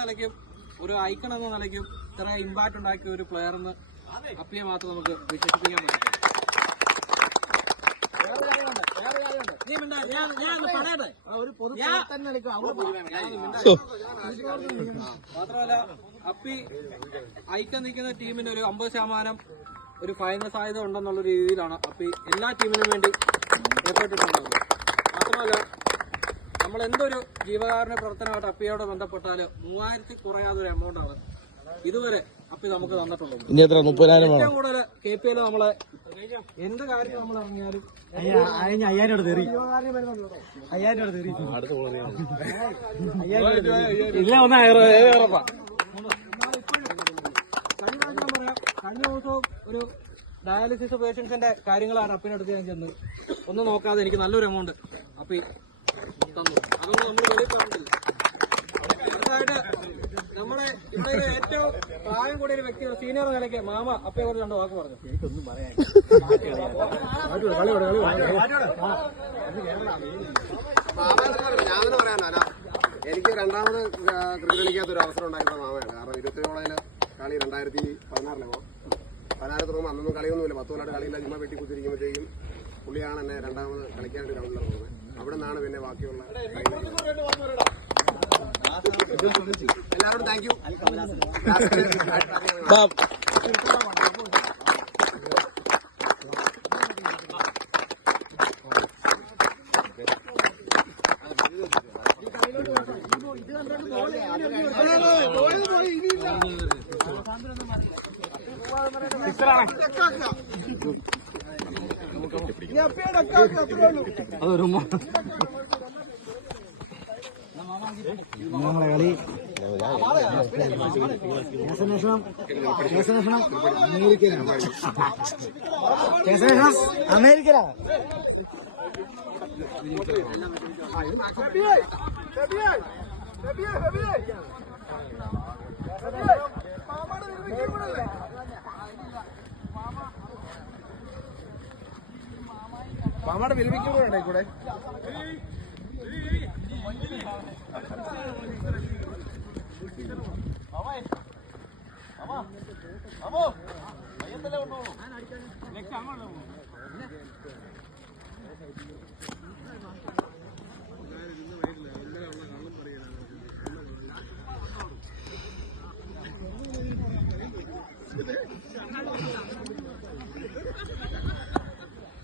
നിലയ്ക്കും ഒരു ഐക്കൺ എന്ന നിലയ്ക്കും ഇത്ര ഇമ്പാക്ട് ഉണ്ടാക്കിയ ഒരു പ്ലെയർ എന്ന് അപ്പിയെ മാത്രം നമുക്ക് വിശേഷിപ്പിക്കാൻ പറ്റും. മാത്രമല്ല അപ്പി ഐക്കൺ നിൽക്കുന്ന ടീമിന് ഒരു 50% ഒരു ഫൈനൽ സാധ്യത ഉണ്ടെന്നുള്ള രീതിയിലാണ് അപ്പി എല്ലാ ടീമിനും വേണ്ടി ഏർപ്പെട്ടിട്ടുള്ളത്. മാത്രമല്ല നമ്മൾ എന്തൊരു ജീവകാരുണ്യ പ്രവർത്തനമായിട്ട് അപ്പിയോട് ബന്ധപ്പെട്ടാൽ 3000 കുറയാതെ ഒരു എമൗണ്ട് ആണ് ഇതുവരെ അപ്പി നമുക്ക് തന്നിട്ടുള്ളത്. ഏറ്റവും കൂടുതൽ KPL നമ്മളെ എന്ത് കാര്യം നമ്മൾ ഇറങ്ങിയാലും 5000 കഴിഞ്ഞ ദിവസവും ഒരു ഡയാലിസിസ് പേഷ്യൻസിന്റെ കാര്യങ്ങളാണ് അപ്പിനടുത്ത് ഞാൻ ചെന്ന് ഒന്നും നോക്കാതെ എനിക്ക് നല്ലൊരു എമൗണ്ട് അപ്പി തന്നു. അതൊന്നും നമ്മൾ വെളിയിൽ പറഞ്ഞില്ല. അടുത്തതായിട്ട് നമ്മുടെ ഇവിടെ ഏറ്റവും പ്രായം കൂടിയ ഒരു വ്യക്തി സീനിയർ നിലയ്ക്ക് മാമ അപ്പയെ കുറിച്ച് 2 വാക്ക് പറഞ്ഞു. എനിക്കൊന്നും പറയാൻ ഞാൻ തന്നെ പറയാനല്ല, എനിക്ക് രണ്ടാമത് ക്രിക്കറ്റ് കളിക്കാത്തൊരു അവസരം ഉണ്ടായിരുന്ന മാമയാണ്. കാരണം 27 കളി 2016 തുടങ്ങുമ്പോൾ അന്നൊന്നും കളിയൊന്നുമില്ല. 10 കൊല്ലമായിട്ട് കളിയില്ല. ചുമ്മാ വെട്ടി കുത്തിരിക്കുമ്പോഴത്തേക്കും പുള്ളിയാണ് എന്നെ രണ്ടാമത് കളിക്കാനായിട്ട് ഗ്രൗണ്ടിൽ ഇറങ്ങുന്നത്. അവിടെ നിന്നാണ് പിന്നെ ബാക്കിയുള്ള എല്ലാവരോടും താങ്ക് യു. അതൊരു ഞങ്ങളെ കളി അമേരിക്കനാണ്. മാമയുടെ വിലപിക്കുമ്പോഴാണ് കൂടെ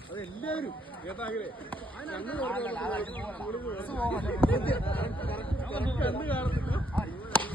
അതെല്ലാവരും